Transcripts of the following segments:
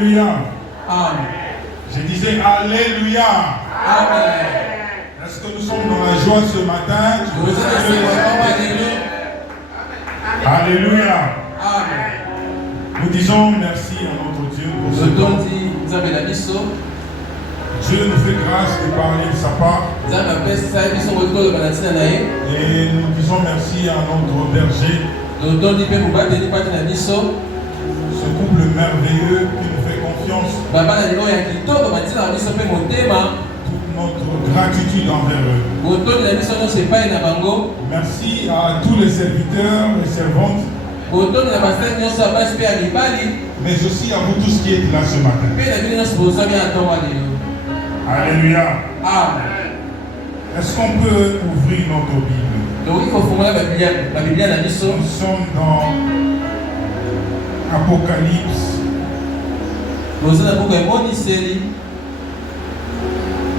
Alléluia. Amen. Je disais Alléluia. Amen. Est-ce que nous sommes dans la joie ce matin? Alléluia. Amen. Nous disons merci à notre Dieu pour ce temps. Dieu nous fait grâce de parler de sa part. Et nous disons merci à notre berger. Ce couple merveilleux qui nous fait confiance. Toute notre gratitude envers eux. Merci à tous les serviteurs et servantes. Mais aussi à vous tous qui êtes là ce matin. Alléluia. Amen. Est-ce qu'on peut ouvrir notre Bible? Nous sommes dans Apocalypse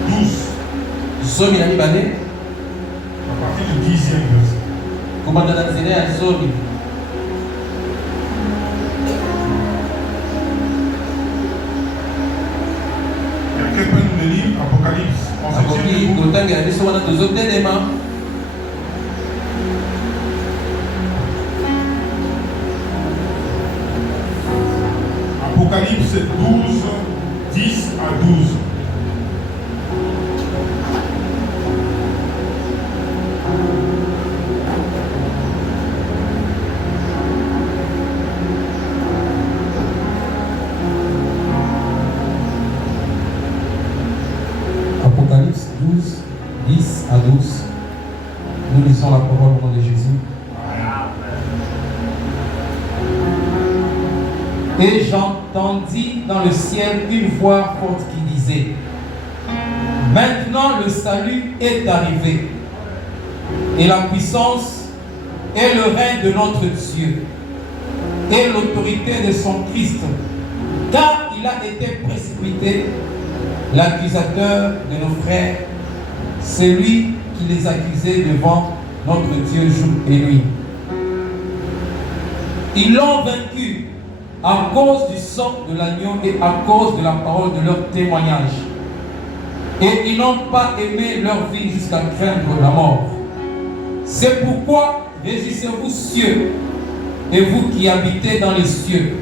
12. À partir du 10e verset. Quelqu'un peut nous le lire? Apocalypse. Apocalypse 12, 10 à 12. Apocalypse 12, 10 à 12. Nous lisons la parole au nom de Jésus. Et j'entendis dans le ciel une voix forte qui disait: maintenant le salut est arrivé, et la puissance et le règne de notre Dieu, et l'autorité de son Christ, car il a été précipité, l'accusateur de nos frères, celui qui les accusait devant notre Dieu jour et nuit. Ils l'ont vaincu à cause du sang de l'agneau et à cause de la parole de leur témoignage. Et ils n'ont pas aimé leur vie jusqu'à craindre la mort. C'est pourquoi réjouissez-vous cieux, et vous qui habitez dans les cieux.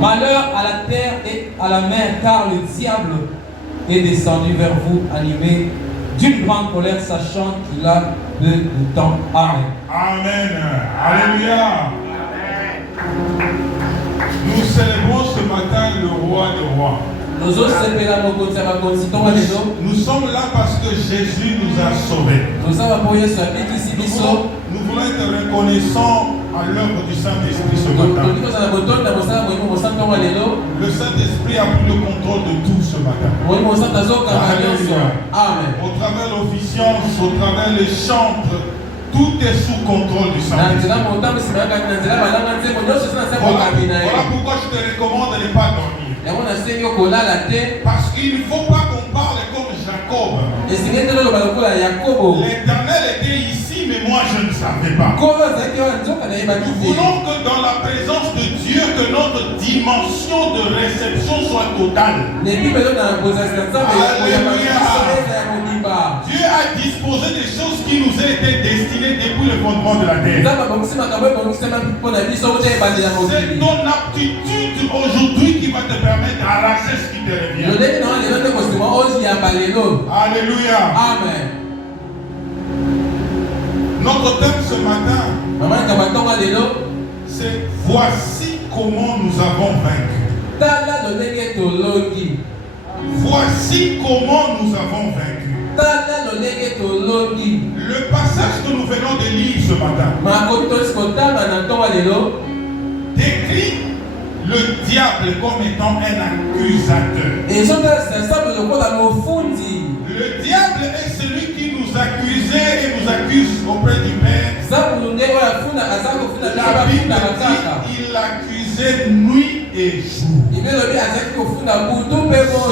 Malheur à la terre et à la mer, car le diable est descendu vers vous, animé d'une grande colère, sachant qu'il a peu de temps. Amen. Amen. Alléluia. Nous célébrons ce matin le roi des rois. Nous sommes là parce que Jésus nous a sauvés. Nous voulons être reconnaissants à l'œuvre du Saint-Esprit ce matin. Le Saint-Esprit a pris le contrôle de tout ce matin. Alléluia. Amen. Au travers l'officiance, au travers les chantres, tout est sous contrôle du Saint-Esprit. Voilà pourquoi je te recommande de ne pas dormir. Parce qu'il ne faut pas qu'on parle comme Jacob. L'Éternel était ici, mais moi je ne savais pas. Nous voulons que dans la présence de Dieu, que notre dimension de réception soit totale. Alléluia. Dieu a disposé des choses qui nous ont été destinées depuis le fondement de la terre. C'est ton aptitude aujourd'hui qui va te permettre d'arracher ce qui te revient. Alléluia. Amen. Notre thème ce matin, c'est voici comment nous avons vaincu. Voici comment nous avons vaincu. Le passage que nous venons de lire ce matin décrit le diable comme étant un accusateur. Le diable est celui qui nous accusait et nous accuse auprès du Père. La Bible dit qu'il accusait nuit et jour.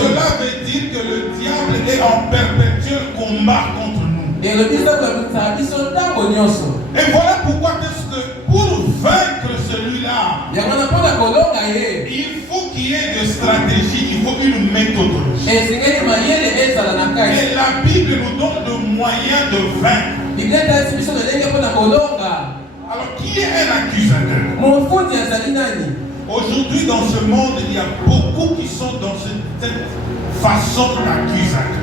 Cela veut dire que le diable est en perpétuel combat contre nous. Et voilà pourquoi est-ce que pour vaincre celui-là, il faut qu'il y ait de stratégie, il faut une méthodologie. Et la Bible nous donne le moyen de vaincre. Alors, qui est un accusateur? Aujourd'hui, dans ce monde, il y a beaucoup qui sont dans cette façon d'accusateur.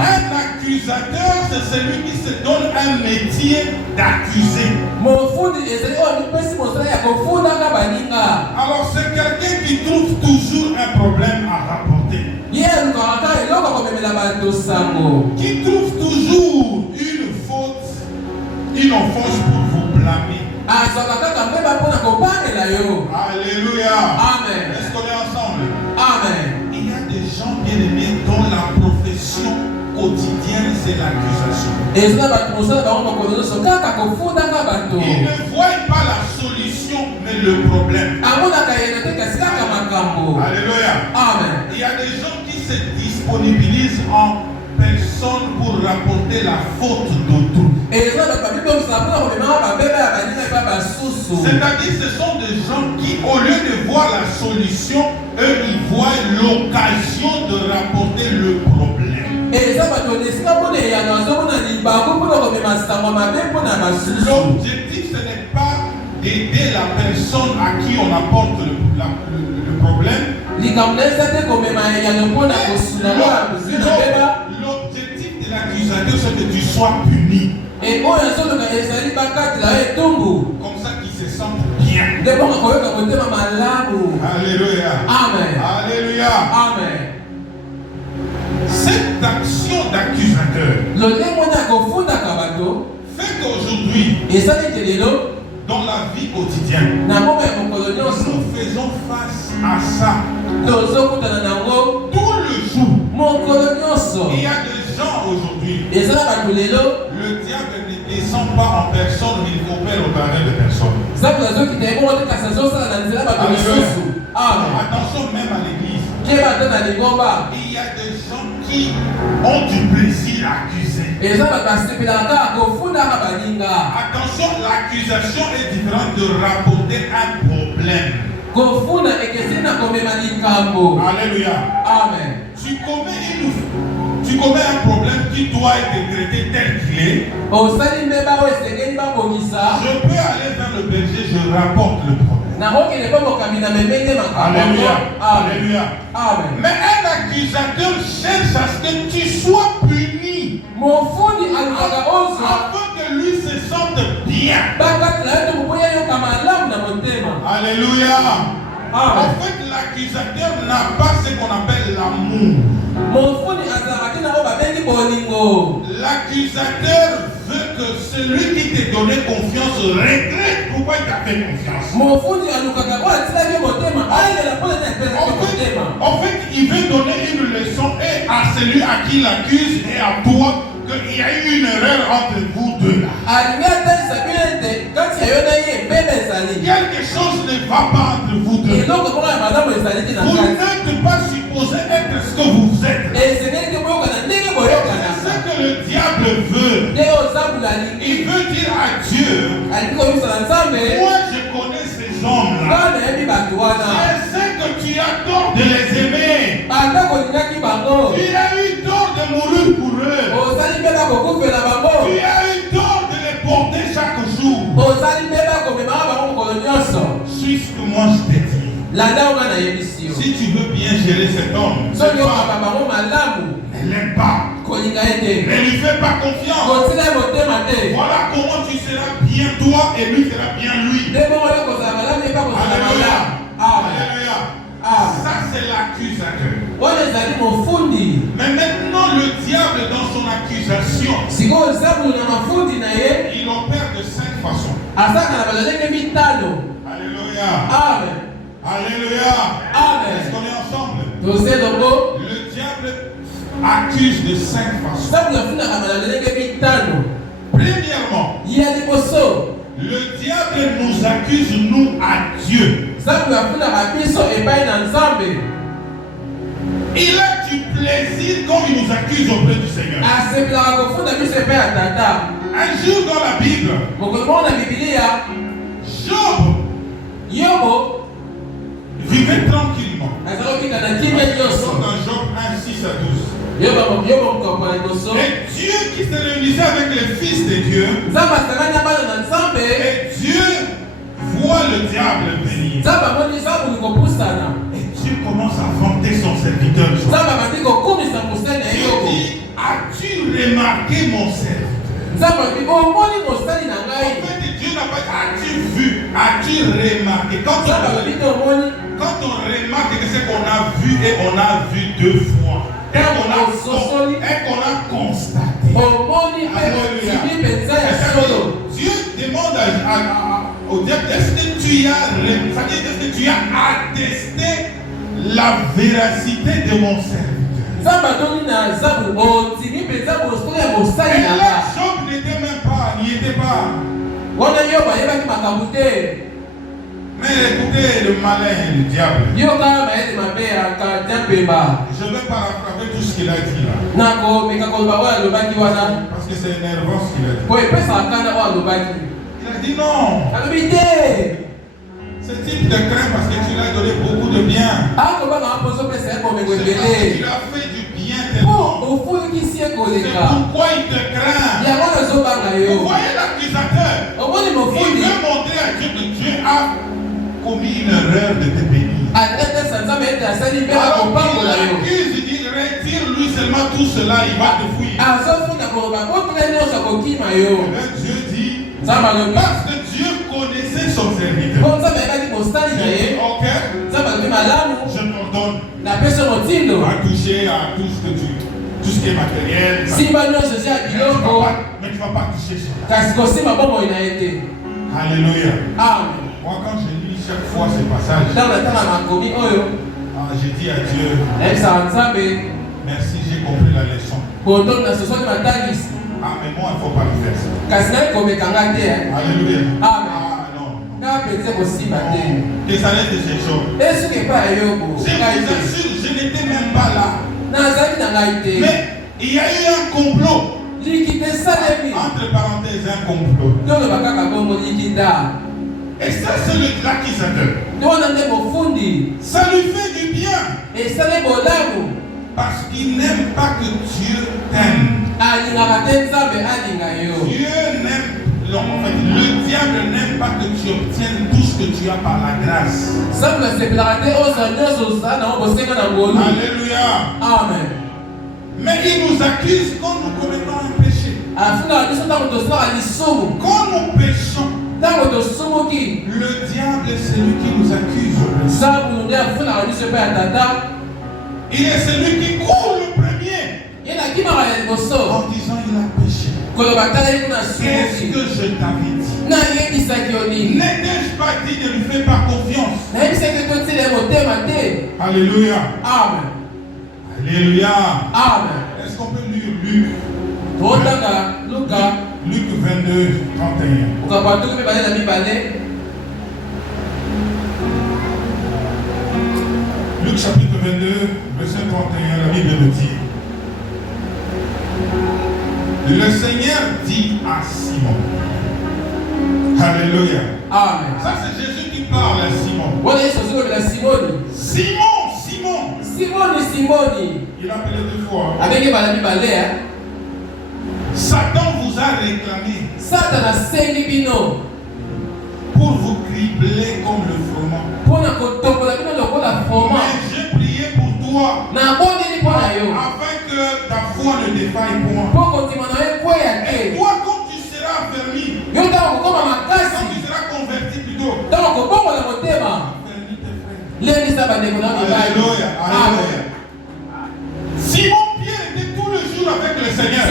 Un accusateur, c'est celui qui se donne un métier d'accuser. Alors, c'est quelqu'un qui trouve toujours un problème à rapporter. Qui trouve toujours une faute, une offense pour vous blâmer. Alléluia. Amen. Est-ce qu'on est ensemble? Amen. Il y a des gens bien aimés dont la profession quotidienne c'est l'accusation. Ils ne voient pas la solution mais le problème. Alléluia. Amen. Il y a des gens qui se disponibilisent en personne pour rapporter la faute d'autrui. C'est-à-dire ce sont des gens qui, au lieu de voir la solution, eux ils voient l'occasion de rapporter le problème. L'objectif ce n'est pas d'aider la personne à qui on apporte le problème. L'objectif de l'accusateur c'est que tu sois puni. Comme ça qu'ils se sentent bien. Alléluia. Amen. Alléluia. Amen. Cette action d'accusateur fait qu'aujourd'hui, dans la vie quotidienne, nous faisons face à ça tout le jour. Il y a des gens aujourd'hui, le diable ne descend pas en personne, il opère au travers de personnes. Attention même à l'église. Il y a des gens qui ont du plaisir à accuser. Attention, l'accusation est différente de rapporter un problème. Alléluia. Amen. Tu commets un problème qui doit être traité tel qu'il est. Je peux aller vers le berger, je rapporte le problème. Alléluia. Alléluia. Amen. Mais un accusateur cherche à ce que tu sois puni. Afin que lui se sente bien. Alléluia. En fait, l'accusateur n'a pas ce qu'on appelle l'amour. L'accusateur veut que celui qui t'a donné confiance regrette pourquoi il t'a fait confiance. En fait, il veut donner une leçon et à celui à qui il accuse et à toi qu'il y a eu une erreur entre vous deux là. Quelque chose ne va pas entre vous deux. Vous n'êtes pas supposé être ce que vous êtes. C'est ce que le diable veut. Il veut dire à Dieu, moi je connais ces hommes-là. Je sais que tu as tort de les aimer. Tu as eu tort de mourir pour eux. Tu as eu tort de les porter chaque jour. Suis ce que moi je t'ai dit. Si tu veux bien gérer cet homme, ne l'aime pas. Ne lui fais pas confiance. Voilà comment tu seras bien toi et lui sera bien lui. Alléluia. Alléluia. Ça c'est l'accusateur. Mais maintenant le diable dans son accusation, il opère de 5 façons. Alléluia. Amen. Alléluia. Amen. Est-ce qu'on est ensemble? Le diable accuse de 5 façons. Premièrement, le diable nous accuse nous à Dieu. Il a du plaisir quand il nous accuse auprès du Seigneur. Un jour dans la Bible, Job vivait tranquillement. Dans Job 1, 6 à 12. Et Dieu qui se réunissait avec les fils de Dieu, et Dieu voit le diable venir. Et Dieu commence à vanter son serviteur. Dieu dit, as-tu remarqué mon serviteur? En fait, Dieu n'a pas dit, as-tu vu, as-tu remarqué? Quand on remarque que c'est qu'on a vu et on a vu deux fois. Et qu'on a constaté. Dieu demande au diable, est-ce que tu as attesté la véracité de mon serviteur? Et là, Job n'était même pas, n'y était pas. Mais écoutez le malin, le diable. Je ne vais pas rattraper tout ce qu'il a dit là. Parce que c'est énervant ce qu'il a dit. Il a dit non. Ce type te craint parce que tu lui as donné beaucoup de bien. Tu as fait du bien tellement. C'est pourquoi il te craint. Vous voyez l'accusateur. Il veut montrer à Dieu que Dieu a commis une erreur de te bénir. Alors il l'accuse, il dit retire-lui seulement tout cela, il va te fouiller. Dieu dit, parce que Dieu connaissait son serviteur. Il dit, ok, je t'ordonne à toucher à tout ce qui est matériel. Mais tu ne vas pas toucher cela. Alléluia. Moi quand je lis chaque fois ce passage, j'ai dit à Dieu, merci, j'ai compris la leçon. Ah mais moi il ne faut pas le faire ça. Alléluia. Non. Que ça laisse de ces choses. Je vous assure, je n'étais même pas là. Mais il y a eu un complot. Entre parenthèses, un complot. Et ça, c'est l'accusateur. Ça lui fait du bien. Parce qu'il n'aime pas que Dieu t'aime. Dieu n'aime. Non, en fait, le diable n'aime pas que tu obtiennes tout ce que tu as par la grâce. Alléluia. Amen. Mais il nous accuse quand nous commettons un péché. Quand nous péchons, le diable est celui qui nous accuse. Il est celui qui court le premier en disant il a péché. Qu'est-ce que je t'avais dit? N'étais-je pas dit de lui faire par confiance? Alléluia. Amen. Alléluia. Amen. Est-ce qu'on peut lire Luc 22, 31? Luc chapitre 22, verset 31, la Bible nous dit, le Seigneur dit à Simon, alléluia. Amen. Ça c'est Jésus qui parle à Simon. Simon. Il a appelé deux fois. Satan vous a réclamé pour vous cribler comme le froment. Mais j'ai prié pour toi afin que ta foi ne défaille point. Et toi, quand tu seras affermi, quand tu seras converti plutôt, alléluia. Simon Pierre était tout le jour avec le Seigneur.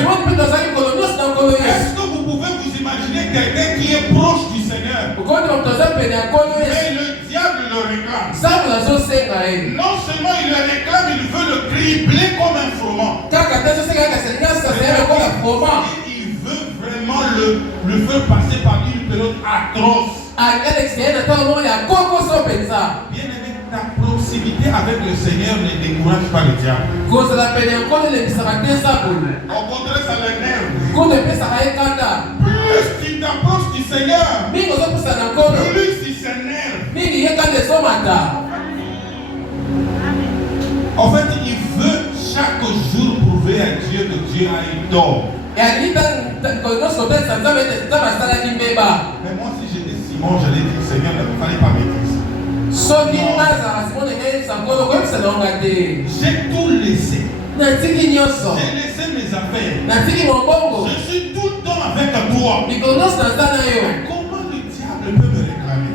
Est-ce que vous pouvez vous imaginer quelqu'un qui est proche du Seigneur? Mais le diable le réclame. Non seulement il le réclame, il veut le cribler comme un froment. Il veut vraiment le faire passer par une période atroce. Bien aimé, ta proximité avec le Seigneur ne décourage pas le diable. Au contraire, ça l'énerve. Plus tu t'approches du Seigneur, plus il s'énerve. mingi ye quand ezomata. En fait, il veut chaque jour prouver à Dieu que Dieu a eu tort. Mais moi, si j'étais Simon, j'allais dire Seigneur, il ne fallait pas m'écrire. J'ai tout laissé. J'ai laissé mes affaires. Je suis tout le temps avec toi. Comment le diable peut me réclamer?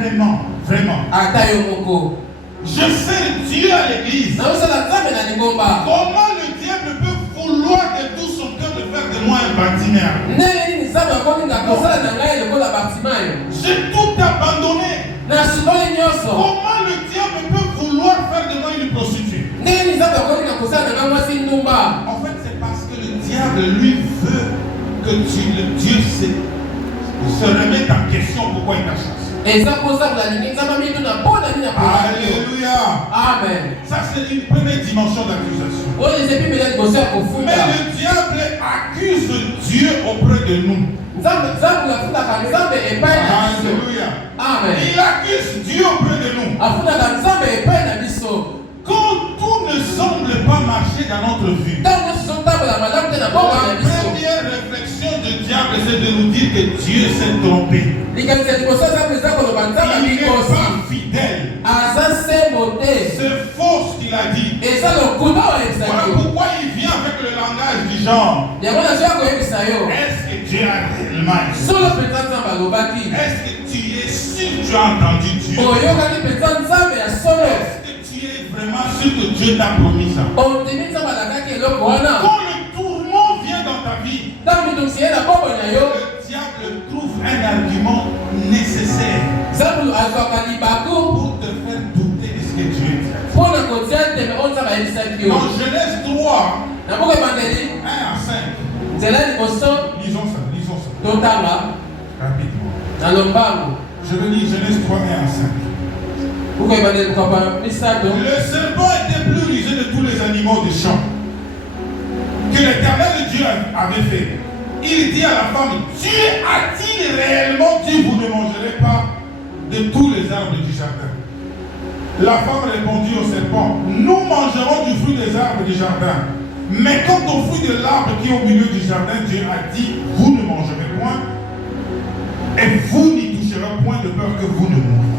Vraiment, vraiment. Je sers Dieu à l'église. Comment le diable peut vouloir de tout son cœur de faire de moi un bâtiment? J'ai tout abandonné. Comment le diable peut vouloir faire de moi une prostituée? En fait, c'est parce que le diable, lui, veut que Dieu se remette en question pourquoi il t'a chassé. Alléluia. Amen. Ça, c'est une première dimension d'accusation. Mais le diable accuse Dieu auprès de nous. Alléluia. Amen. Il accuse Dieu auprès de nous. Quand tout ne semble pas marcher dans notre vie, la première réflexion du diable, c'est de nous dire que Dieu s'est trompé. Il n'est pas fidèle. C'est faux ce qu'il a dit. Voilà pourquoi il vient avec le langage du genre. Est-ce que Dieu a réellement dit? Est-ce que tu es sûr que tu as entendu Dieu? Est-ce que tu es vraiment sûr que Dieu t'a promis ça? Quand le tourment vient dans ta vie, le diable trouve un argument nécessaire pour te faire douter de ce que Dieu dit. Dans Genèse 3, 1 à 5. Lisons ça. Rapidement. Je veux lire Genèse 3, 1 à 5. Le serpent était plus rusé de tous les animaux du champ que l'Éternel Dieu avait fait. Il dit à la femme, Dieu a-t-il réellement dit, vous ne mangerez pas de tous les arbres du jardin? La femme répondit au serpent, nous mangerons du fruit des arbres du jardin. Mais quant au fruit de l'arbre qui est au milieu du jardin, Dieu a dit, vous ne mangerez point et vous n'y toucherez point de peur que vous ne mouriez.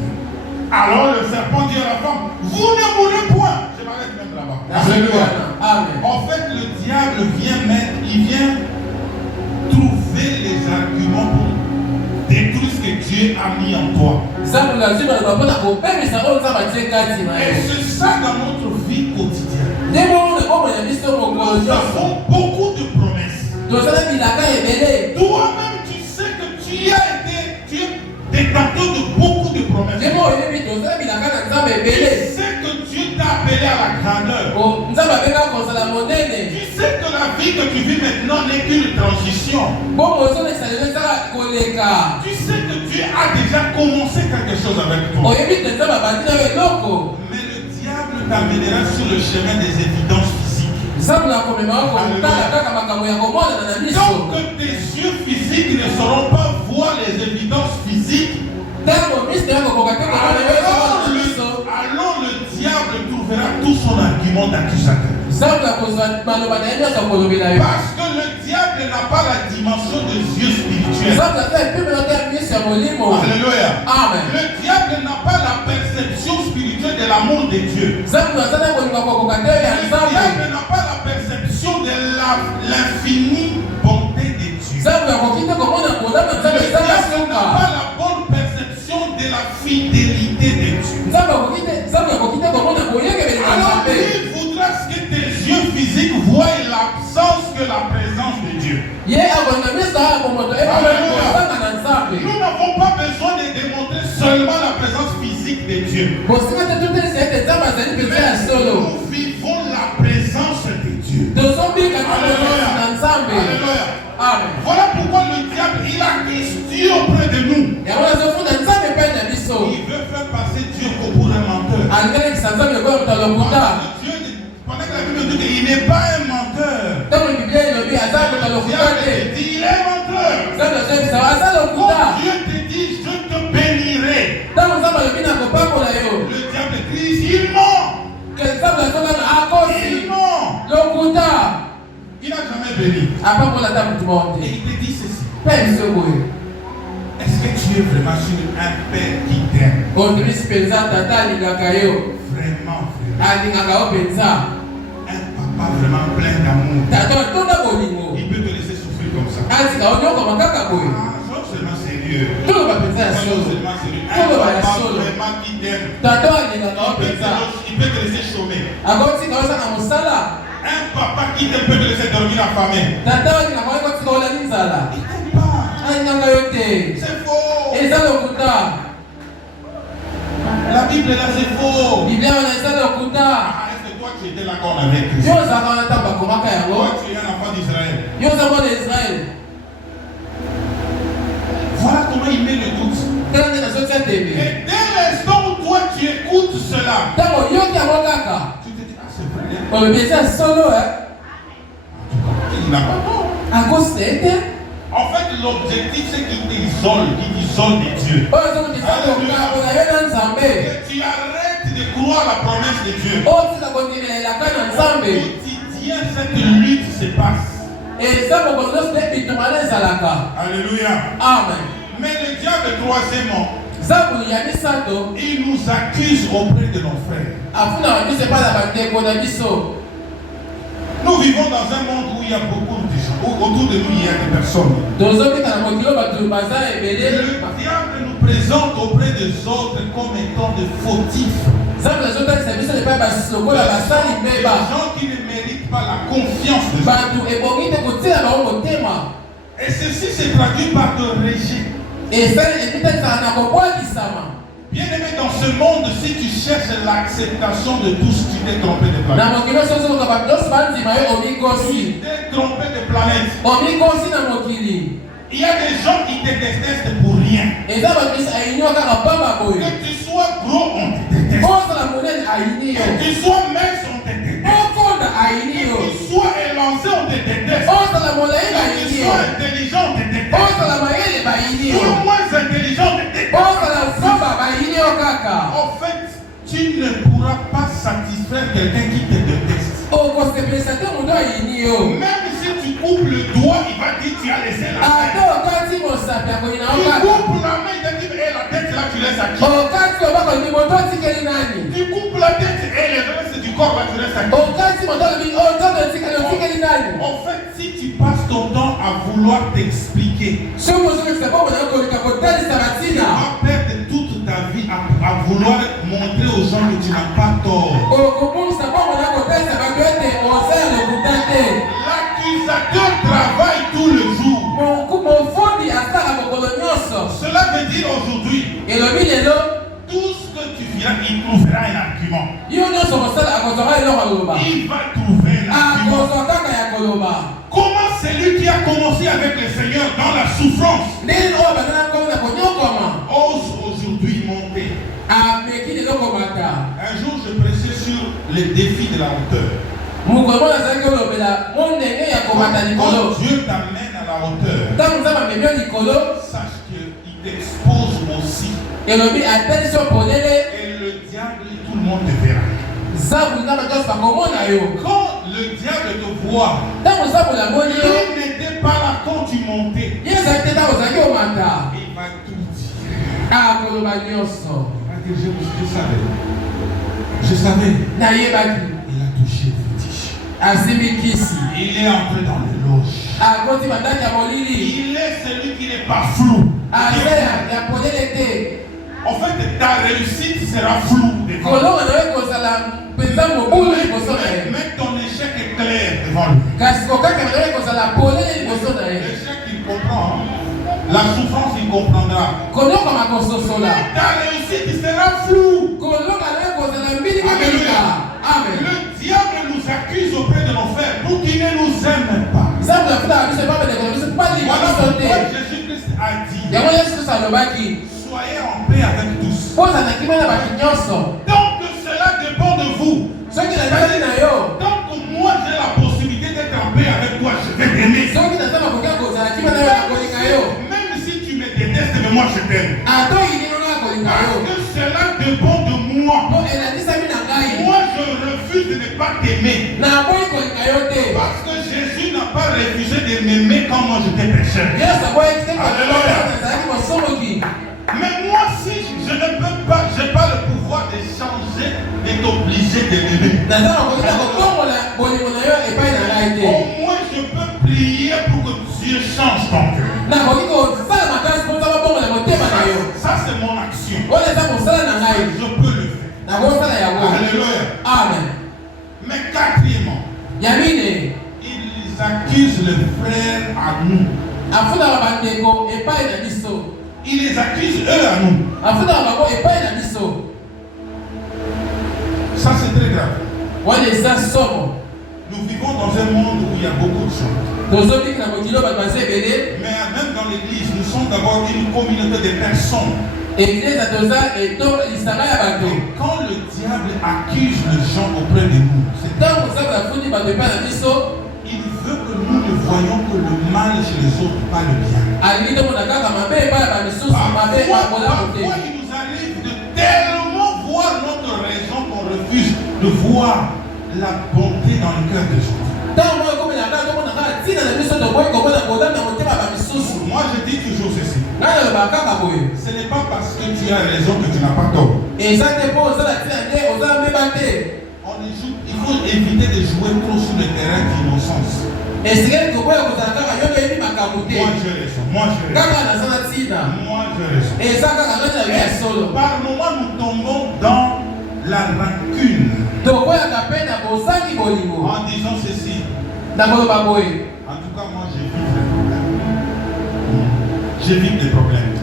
Alors le serpent dit à la femme, vous ne mourrez point. Je m'arrête même là-bas. En fait, le diable vient trouver les arguments pour détruire ce que Dieu a mis en toi. Et c'est ça dans notre vie quotidienne. Nous avons beaucoup de promesses. Toi-même, tu sais que tu es détenteur de beaucoup de promesses. Tu sais que Dieu t'a appelé à la grandeur. Tu sais que la vie que tu vis maintenant n'est qu'une transition. Tu sais que Dieu a déjà commencé quelque chose avec toi. Mais le diable t'amènera sur le chemin des évidences physiques. Donc que tes yeux physiques ne sauront pas voir les évidences physiques, alors le diable trouvera tout son argument d'accusateur. Parce que le diable n'a pas la dimension des yeux spirituels. Alléluia. Amen. Le diable n'a pas la perception spirituelle de l'amour de Dieu. Le diable n'a pas la perception de l'infinie bonté de Dieu. Le diable n'a pas la bonne perception de la fidélité de Dieu. Alors il voudra que tes yeux physiques voient l'absence que la présence de Dieu. Nous n'avons pas besoin de démontrer seulement la présence physique de Dieu. Nous vivons la présence de Dieu. Alléluia. Voilà pourquoi le diable, il accuse Dieu auprès de nous. Il veut faire passer Dieu pour un menteur. Pendant que la Bible dit qu'il n'est pas un menteur. Il est menteur. Quand Dieu te dit, je te Et il te dit ceci. Est-ce que tu es vraiment sur un père qui t'aime? Vraiment, un papa vraiment plein d'amour. Il peut te laisser souffrir comme ça. Sois seulement sérieux. Sois seulement sérieux. Un papa vraiment qui t'aime. Il peut te laisser chômer. Un papa qui t'aime peut te laisser dormir affamé. Il t'aime pas. C'est faux. La Bible là c'est faux. Est-ce que toi tu étais là quand on avait Christ? Toi tu es un enfant d'Israël. Voilà comment il met le doute. Et dès l'instant où toi tu écoutes cela, tu te dis, ah c'est vrai. Il n'a pas tort. En fait, l'objectif c'est qu'il t'isole de Dieu. Que tu arrêtes de croire la promesse de Dieu. Au quotidien, cette lutte se passe. Alléluia. Amen. Mais le diable, troisièmement, il nous accuse auprès de nos frères. Nous vivons dans un monde où il y a beaucoup de gens. Autour de nous, il y a des personnes. Le diable nous présente auprès des autres comme étant des fautifs. Des gens qui ne méritent pas la confiance de Dieu. Et ceci se traduit par de rejet. Bien aimé, dans ce monde, si tu cherches l'acceptation de tous, tu t'es trompé de planète. Tu t'es trompé de planète. Il y a des gens qui te détestent pour rien. Que tu sois gros, on te déteste. Que tu sois mince, on te déteste. Que tu sois élancé, on te déteste. Que tu sois intelligent, on te déteste. Sois moins intelligent, on te déteste. En fait, tu ne pourras pas satisfaire quelqu'un qui te déteste. Même si tu coupes le doigt, il va dire tu as laissé la tête. Tu coupes la main, il va dire la tête là tu laisses à qui? Tu coupes la tête et le reste du corps là tu laisses à qui? En fait, si tu passes ton temps à vouloir t'expliquer, tu vas perdre toute ta vie à vouloir montrer aux gens que tu n'as pas tort. L'accusateur travaille tout le jour. Cela veut dire aujourd'hui, tout ce que tu viens, il trouvera un argument. Il va trouver un argument. Comment celui qui a commencé avec le Seigneur dans la souffrance ose aujourd'hui monter? Un jour, je prêchais sur les défis de la hauteur. Quand Dieu t'amène à la hauteur, sache qu'il t'expose aussi. Et le diable, tout le monde te verra. Quand le diable te voit, il n'était pas là quand tu montais. Il va tout dire. Je savais. Il a touché le fétiche. Il est entré dans les loges. Il est celui qui n'est pas flou. En fait, ta réussite sera floue. Mais ton échec est clair devant lui. L'échec, il comprend. La souffrance, il comprendra. Ta réussite sera floue. Amen. Le diable nous accuse auprès de nos frères pour qu'ils ne nous aiment pas. Voilà pourquoi Jésus-Christ a dit: soyez en paix avec tous. Donc cela dépend de vous. Donc moi j'ai la possibilité d'être en paix avec toi, je vais t'aimer. Même si tu me détestes, mais moi je t'aime. Parce que cela dépend de moi. Moi je refuse de ne pas t'aimer. Parce que Jésus n'a pas refusé refusé de m'aimer quand moi j'étais pécheur. Alléluia. Mais moi, si je ne peux pas, je n'ai pas le pouvoir de changer, d'être obligé de m'aimer. Au moins, je peux prier pour que Dieu change ton cœur. Ça, c'est mon action. Je peux le faire. Alléluia. Amen. Mais quatrièmement, ils accusent les frères à nous. Ils les accusent eux à nous. Ça, c'est très grave. Nous vivons dans un monde où il y a beaucoup de choses. Mais même dans l'église, nous sommes d'abord une communauté de personnes. Et quand le diable accuse les gens auprès de nous, il veut que nous ne voyons que le mal chez les autres, pas le bien. Parfois, il nous arrive de tellement voir notre raison qu'on refuse de voir la bonté dans le cœur des autres. Moi, je dis toujours ceci. Ce n'est pas parce que tu as raison que tu n'as pas tort. Il faut éviter de jouer trop sur le terrain d'innocence. Moi, j'ai raison. Moi, j'ai raison. Par moments, nous tombons dans la rancune. En disant ceci. En tout cas, moi, j'évite des problèmes.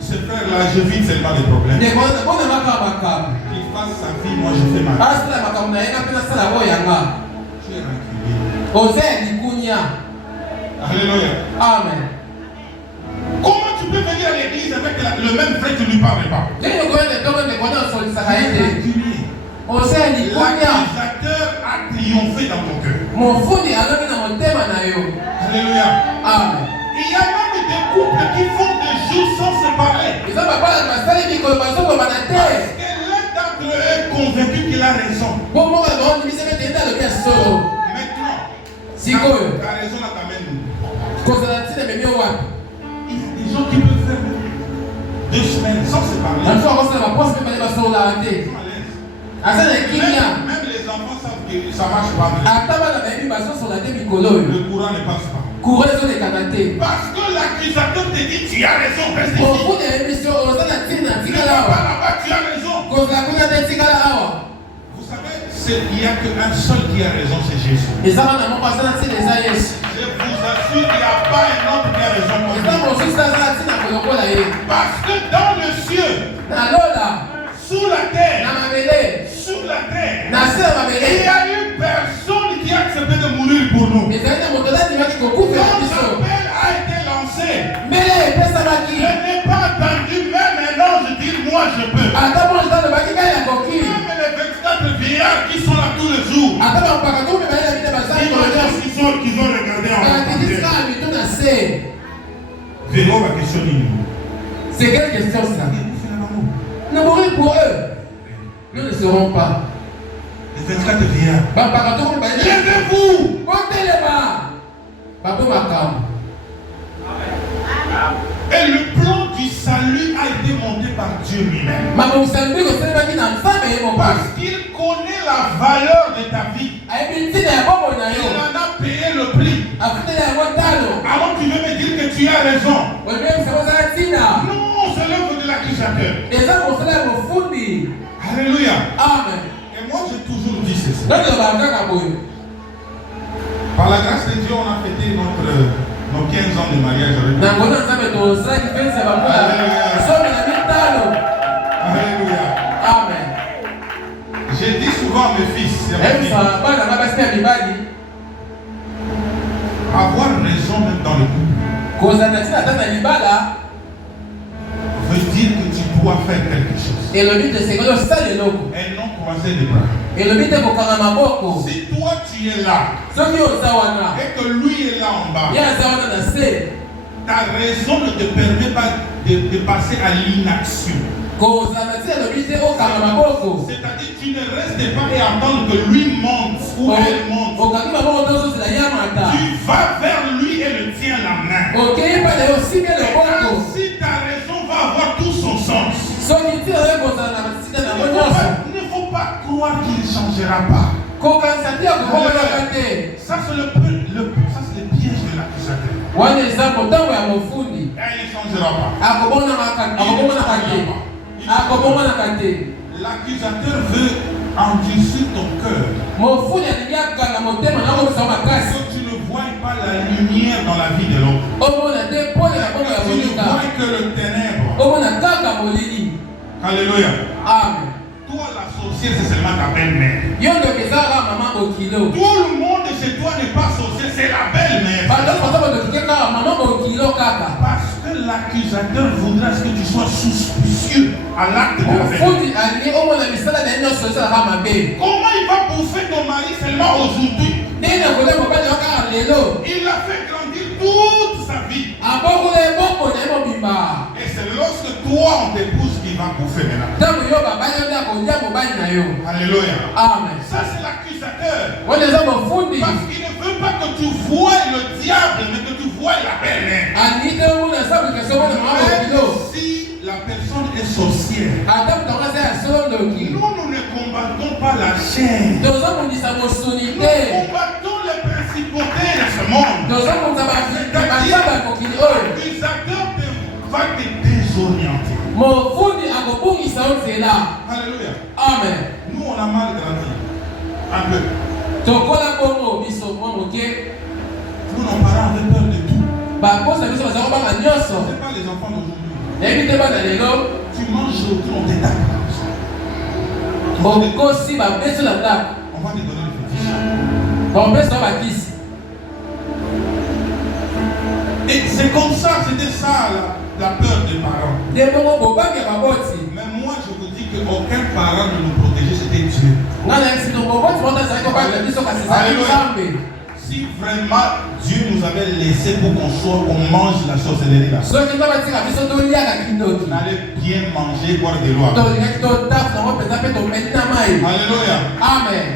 Ce frère-là, j'évite seulement des problèmes. Qu'il fasse sa vie, moi je fais ma vie. Tu es rancunier. Alléluia. Amen. Comment tu peux venir à l'église avec le même frère que tu ne lui parles pas? L'accusateur a triomphé dans ton cœur. Alléluia. Amen. Il y a même des couples qui font des jours sans se parler. Parce que l'un d'entre eux est convaincu qu'il a raison. Maintenant, ta raison là t'amène où? Il y a des gens qui peuvent faire 2 semaines sans se parler. Même les enfants savent que ça ne marche pas. Le courant ne passe pas. Parce que l'accusateur te dit tu as raison, reste ici. Ne va pas là-bas, tu as raison. Vous savez, il n'y a qu'un seul qui a raison, c'est Jésus. Je vous assure, il n'y a pas un autre qui a raison. Parce que dans le ciel, sous la terre, il n'y a eu personne qui a accepté de mourir pour nous. Quand l'appel a été lancé, je n'ai pas attendu même un ange dire moi je peux. Même les 24 vieillards qui sont là tous les jours, qu'ils ont regardé en Vélo va questionner. C'est quelle question ça? Nous mourrons pour eux. Nous ne serons pas. Les 24 vieillards. Levez-vous. Et le plan du salut a été monté par Dieu lui-même. Parce qu'il connaît la valeur de ta vie. Il en a payé le prix. Alors tu veux me dire que tu as raison? Non, c'est l'œuvre de l'accusateur. Alléluia. Amen. Et moi j'ai toujours dit ceci. Par la grâce de Dieu, on a fêté nos 15 ans de mariage avec nous. Alléluia. Amen. J'ai dit souvent à mes fils, avoir raison même dans le couple veut dire que tu dois faire quelque chose. Et non croiser les bras. Si toi tu es là et que lui est là en bas, ta raison ne te permet pas de passer à l'inaction. C'est-à-dire tu ne restes pas et attendre que lui monte ou elle monte. Tu vas vers lui et le tiens la main. Ainsi ta raison va avoir tout son sens. Il ne faut pas croire qu'il ne changera pas. Ça c'est le piège de l'accusateur. Il ne changera pas. L'accusateur veut endurcir ton cœur. Que tu ne vois pas la lumière dans la vie de l'autre. Tu ne vois que le ténèbre. Alléluia. Amen. Toi, la sorcière, c'est seulement ta belle-mère. Tout le monde chez toi n'est pas sorcier, c'est la belle-mère. Parce que l'accusateur voudra que tu sois suspicieux à l'acte de la belle. Comment il va bouffer ton mari seulement aujourd'hui? Il l'a fait grandir toute sa vie. Et c'est lorsque toi on t'épouse qu'il va bouffer maintenant. Alléluia. Amen. Ça c'est l'accusateur. Parce qu'il ne veut pas que tu vois le diable, mais que tu vois la belle-mère. Si la personne est sorcière, nous ne combattons pas la chair. Nous combattons les principautés de ce monde. L'accusateur va te désorienter. Alléluia. Amen. Nous on a mal grandi. Un peu. Nous nos parents avaient peur de tout. C'est pas les enfants d'aujourd'hui. Tu manges aujourd'hui, on t'étape. On va te donner le fétiche. Et c'est comme ça, c'était ça la peur des parents. Mais moi je vous dis qu'aucun parent ne nous protégeait, c'était Dieu. Alléluia. Si vraiment Dieu nous avait laissé pour qu'on mange la sorcellerie là, on allait bien manger, boire de l'eau. Alléluia. Amen.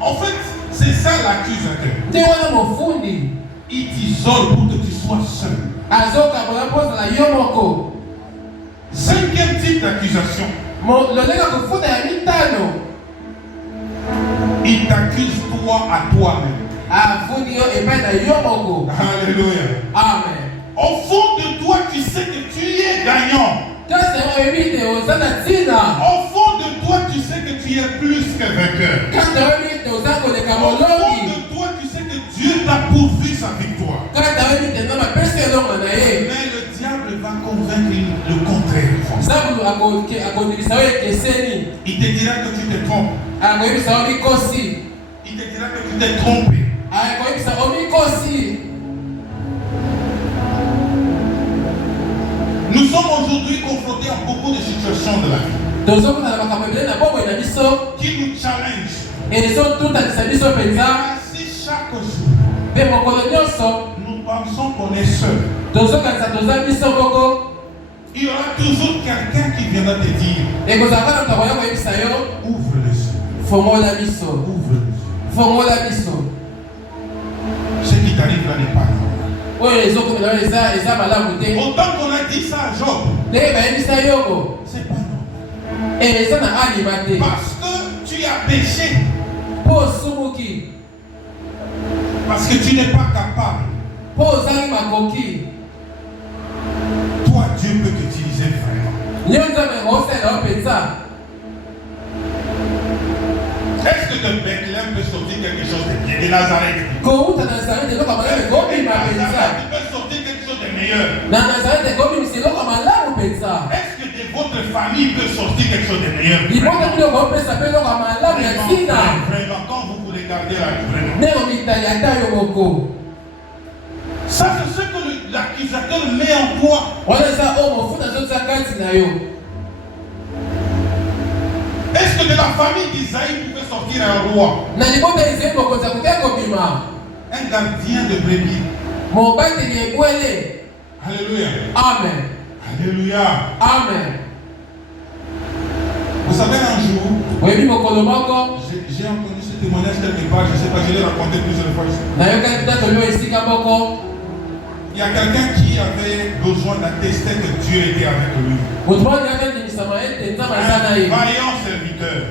En fait, c'est ça l'accusateur. Il t'isole pour que tu sois seul. Cinquième type d'accusation. Il t'accuse toi à toi-même. Alléluia. Amen. Au fond de toi, tu sais que tu es gagnant. Au fond de toi, tu sais que tu es plus que vainqueur. Au fond de toi, tu sais que Dieu t'a pourvu sa victoire. Mais le diable va convaincre le contraire. Il te dira que tu te trompes. Il te dira que tu t'es trompé. Nous sommes aujourd'hui confrontés à beaucoup de situations de la vie qui nous challengent. Ainsi chaque jour, nous pensons qu'on est seul. Il y aura toujours quelqu'un qui viendra te dire ouvre les yeux. Ouvre les yeux. Ce qui t'arrive là n'est pas normal. Autant qu'on a dit ça à Job, c'est pas normal. Parce que tu as péché. Parce que tu n'es pas capable. Toi, Dieu peut t'utiliser vraiment. Est-ce que de Bethléem peut sortir quelque chose de bien? De Nazareth. Est-ce que Nazareth peut sortir quelque chose de meilleur? Est-ce que de votre famille peut sortir quelque chose de meilleur? Vraiment, quand vous vous regardez là, vraiment. Ça, c'est ce que l'accusateur met en toi. Est-ce que de la famille d'Isaïe pouvait sortir un roi? Un gardien de brebis. Alléluia. Amen. Alléluia. Amen. savez, un jour, Oui, mon colombo. j'ai entendu ce témoignage quelque part, je ne sais pas, je l'ai raconté plusieurs fois ici. Il y a quelqu'un qui avait besoin d'attester que Dieu était avec lui. Un vaillant serviteur.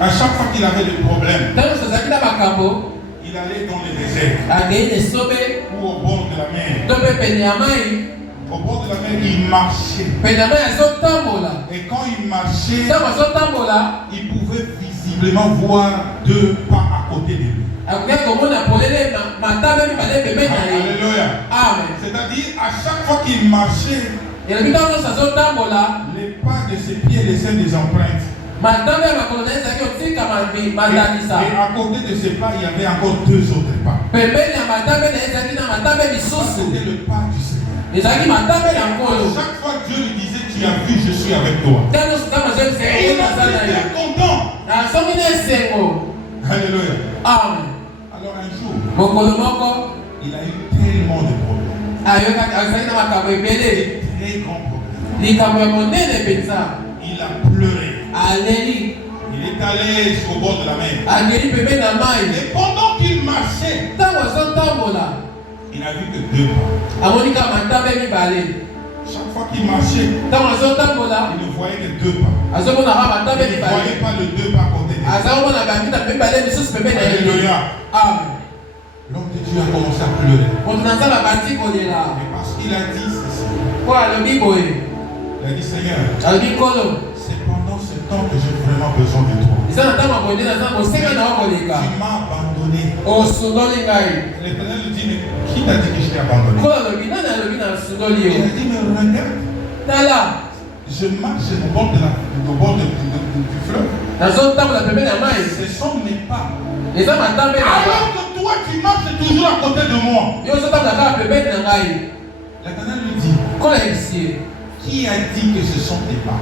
À chaque fois qu'il avait des problèmes, il allait dans le désert ou au bord de la mer. Au bord de la mer, il marchait. Et quand il marchait, il pouvait visiblement voir 2 pas à côté de lui. Alléluia. C'est-à-dire, à chaque fois qu'il marchait, les pas de ses pieds laissaient des empreintes. Et à côté de ces pas, il y avait encore 2 autres pas. C'était le pas du Seigneur. À chaque fois Dieu lui disait, tu as vu, je suis avec toi. Et il était content. Alléluia. Amen. Alors un jour, il a eu tellement de problèmes. Très grands problèmes. Il a pleuré. Il est allé au bord de la mer. Et pendant qu'il marchait, il a vu que 2 pas. Chaque fois qu'il marchait, il ne voyait que 2 pas. Il ne voyait pas le 2 pas à côté de lui. Alléluia. L'homme de Dieu a commencé à pleurer. Et parce qu'il a dit ceci, il a dit, Seigneur, c'est pendant ce temps que j'ai vraiment besoin de toi. Tu m'as abandonné. L'Éternel lui dit, mais qui t'a dit que je t'ai abandonné? Il a dit, mais regarde, je marche au bord du fleuve. Ce sont mes pas. Alors que toi tu marches toujours à côté de moi. L'Éternel lui dit, qui a dit que ce sont tes pas?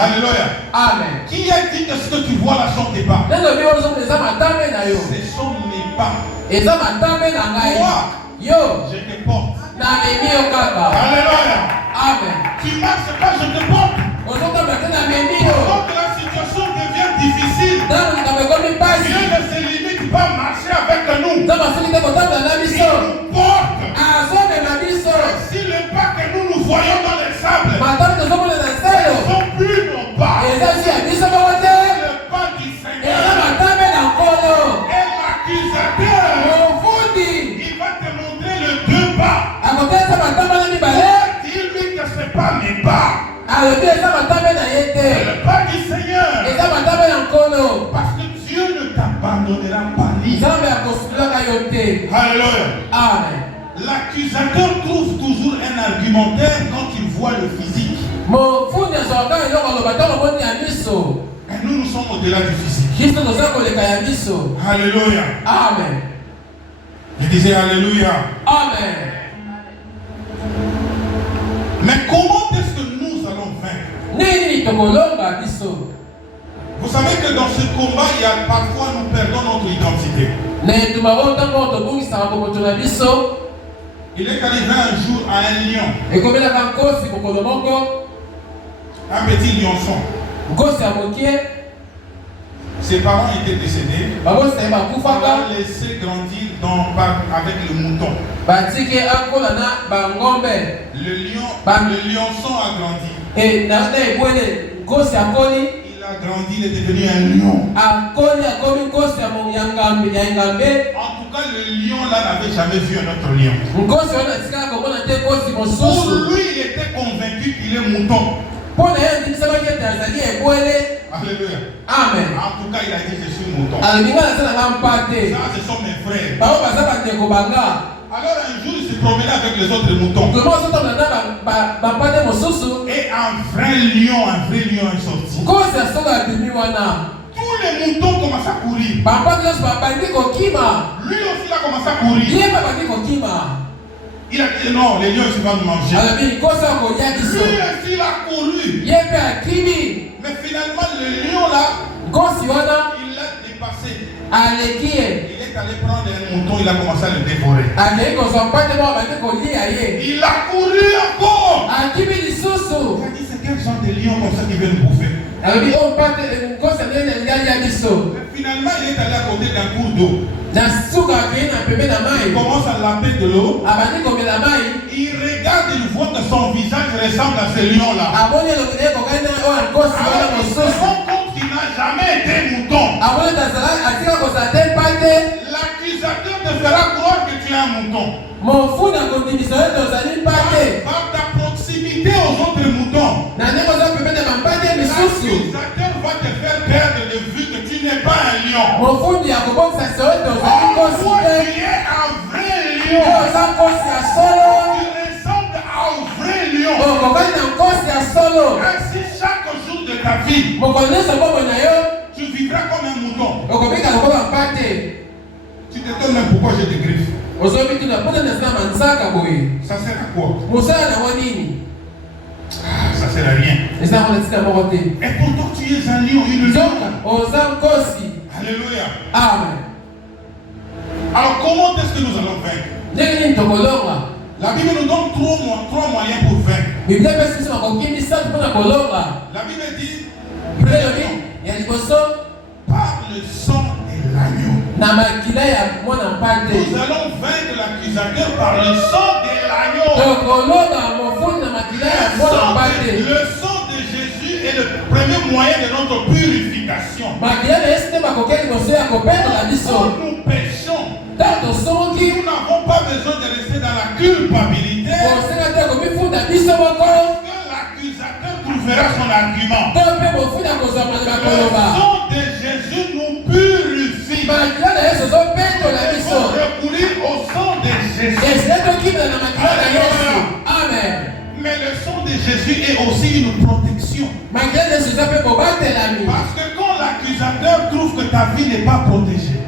Alléluia. Amen. Qui a dit que ce que tu vois là sont tes pas? Ce sont mes pas. Moi, je te porte. Alléluia. Amen. Tu marches pas, je te porte. Quand la situation devient difficile, Dieu ne se limite pas à marcher avec nous. Il nous porte. Si les pas que nous voyons dans les sables ne sont plus nos pas, le pas du Seigneur et l'accusateur, il va te montrer le 2 pas. Dis-lui que ce n'est pas mes pas. C'est le pas du Seigneur. Parce que Dieu ne t'abandonnera pas libre. Alléluia. Amen. L'accusateur trouve toujours un argumentaire quand il voit le physique. Et nous sommes au-delà du physique. Alléluia. Amen. Je disais Alléluia. Amen. Mais comment est-ce que nous allons vaincre? Vous savez que dans ce combat, il y a parfois nous perdons notre identité. Il est arrivé un jour à un lion, un petit lionçon. Ses parents étaient décédés. On l'a laissé grandir avec le mouton. Le lionçon a grandi. Il a grandi, il est devenu un lion. En tout cas, le lion là n'avait jamais vu un autre lion. Pour lui, il était convaincu qu'il est mouton. Alléluia. Amen. En tout cas, il a dit je suis mouton. Ça, ce sont mes frères. Alors un jour, il se promenait avec les autres moutons. Et un vrai lion est sorti. Tous les moutons commencent à courir. Lui aussi, il a commencé à courir. Il a dit non, les lions ils vont nous manger. Lui aussi, il a couru. Mais finalement, le lion là, il l'a dépassé. Il est est allé prendre un mouton, il a commencé à le dévorer. Il a couru encore. Il a dit, c'est quel genre de lion comme ça qui veut nous bouffer? Finalement, il est allé à côté d'un cours d'eau. Il commence à laver de l'eau. Il regarde, il voit que son visage ressemble à ce lion-là. Alors, il se rend compte qu'il n'a jamais été mouton. L'accusateur te fera croire que tu es un mouton. Par ta proximité aux autres moutons. L'accusateur va te faire perdre de vue que tu n'es pas un lion. Toi, tu es un vrai lion. Tu ressembles à un vrai lion. Ainsi, chaque jour de ta vie, tu vivras comme un mouton. Tu te demandes même pourquoi j'ai des griffes. Ça sert à quoi? Ça sert à rien. Et pourtant tu es un lion, une lion. Alléluia. Amen. Alors comment est-ce que nous allons vaincre? La Bible nous donne trois moyens pour vaincre. La Bible dit par le sang de l'agneau. Nous allons vaincre l'accusateur par le sang de l'agneau. Le sang de Jésus est le premier moyen de notre purification. Quand nous péchons, nous n'avons pas besoin de rester dans la culpabilité. Parce que l'accusateur trouvera son argument. Le sang de Jésus nous purifie. Il faut recourir au sang de Jésus. Amen. Mais le sang de Jésus est aussi une protection. Parce que quand l'accusateur trouve que ta vie n'est pas protégée,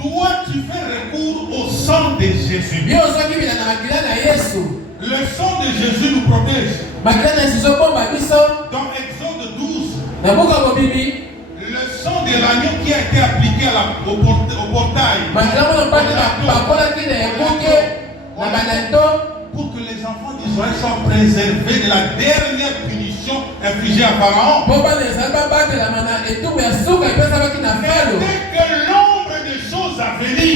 toi tu fais recours au sang de Jésus. Le sang de Jésus nous protège. Dans Exode 12, le sang de l'agneau qui a été appliqué au portail, pour que les enfants d'Israël soient préservés de la dernière punition infligée à Pharaon. Dès que l'ombre des choses à venir,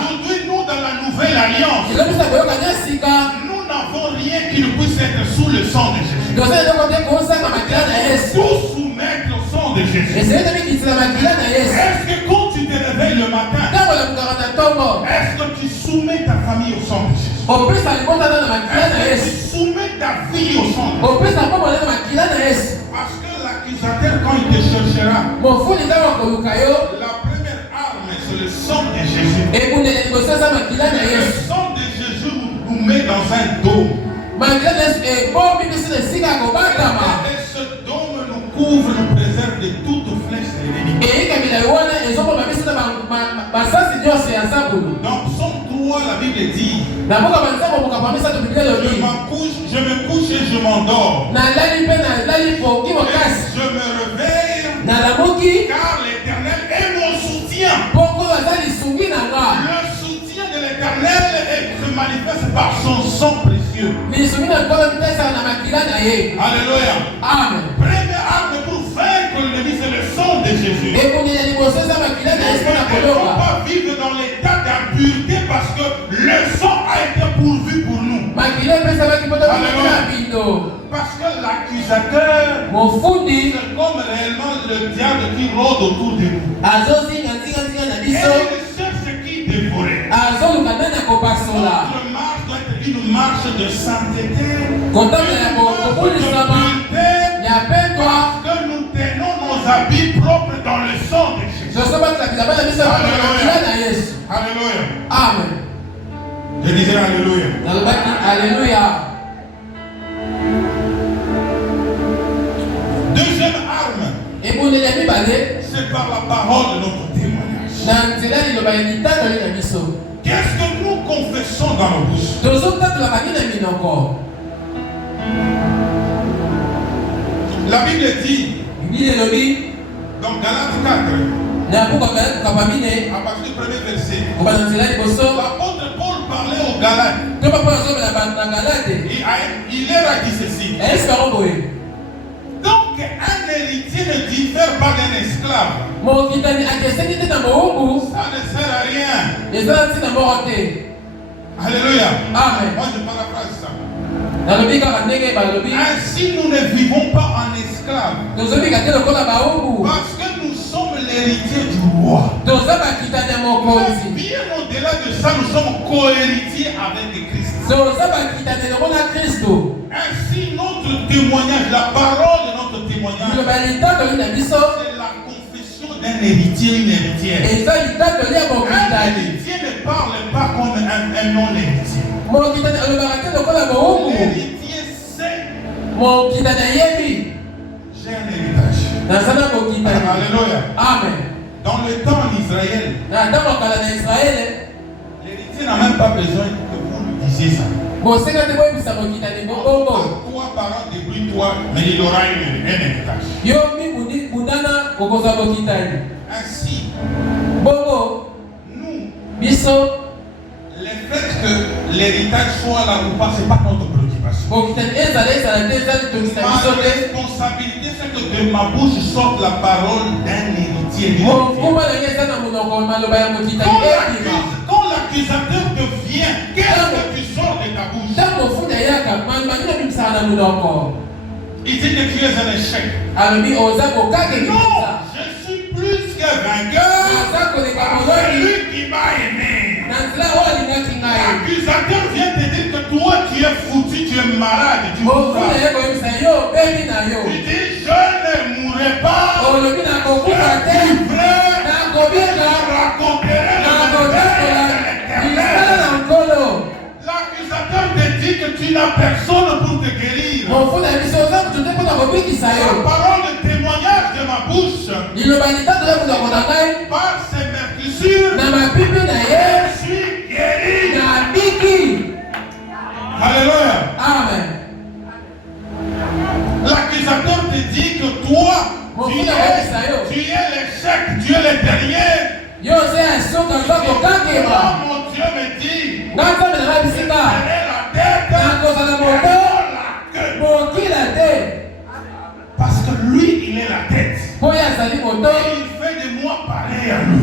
aujourd'hui nous dans la nouvelle alliance, nous n'avons rien qui ne puisse être sous le sang de Jésus. Tout soumettre au sang de Jésus. Est-ce que quand tu te réveilles le matin, est-ce que tu soumets ta famille au sang de Jésus? Est-ce que tu soumets ta vie au sang de Jésus? Parce que l'accusateur, quand il te cherchera, la première arme, c'est le sang de Jésus. Le sang de Jésus nous met dans un dôme. Et ce dôme nous couvre, nous préserve de toute flèche de l'ennemi. Dans Psaume 3, la Bible dit, je me couche et je m'endors. Je me réveille, car l'Éternel est mon soutien. Le soutien de l'Éternel se manifeste par son sang précieux. Alléluia. Amen. Première arme pour vaincre l'ennemi, c'est le sang de Jésus. Nous ne pouvons pas vivre dans l'état d'impureté parce que le sang a été pourvu pour nous. Parce que l'accusateur, c'est comme réellement le diable qui rôde autour de nous. Et il cherche ce qui dévorait. Notre marche doit être une marche de sainteté, parce que nous tenons nos habits propres dans le sang de Jésus. Alléluia. Amen. Je disais Alléluia. Alléluia. Deuxième arme, c'est par la parole de notre témoignage. Qu'est-ce que nous confessons dans nos bouches? La Bible dit Donc Galates 4. À partir du premier verset. L'apôtre Paul parlait aux Galates. Il leur a dit ceci. Donc un héritier ne diffère pas d'un esclave. Ça ne sert à rien. Alléluia. Amen. Moi je paraphrase ça. Ainsi nous ne vivons pas en esclaves. Parce que nous sommes l'héritier du roi. Mais bien au-delà de ça, nous sommes co-héritiers avec Christ. Ainsi notre témoignage, la parole de notre témoignage, c'est la confession d'un héritier, une héritière. Un héritier ne parle pas comme un non-héritier. L'héritier sait j'ai un héritage. Alléluia. Amen. Dans le temps en Israël, l'héritier n'a même pas besoin que vous lui disiez ça. Toi, parent, débrouille-toi, mais il aura un héritage. Ainsi, nous, le fait que l'héritage soit là ou pas, ce n'est pas notre préoccupation. Ma responsabilité, c'est que de ma bouche sorte la parole d'un héritier. Quand l'accusateur te vient, qu'est-ce que tu sors de ta bouche? Il dit que tu es un échec. Non, je suis plus que vainqueur. Celui qui m'a aimé. L'accusateur vient te dire que toi tu es foutu, tu es malade. Tu dis je ne mourrai pas. Je vivrai. Je raconterai l'accusateur te dit que tu n'as personne pour te guérir. La parole de témoignage de ma bouche par ses mercissures, je suis guéri. Alléluia. Amen. L'accusateur te dit que toi, tu es l'échec, tu es le dernier. Mon Dieu me dit, je serai la tête, la queue. Parce que lui, il est la tête. Et il fait de moi pareil à lui.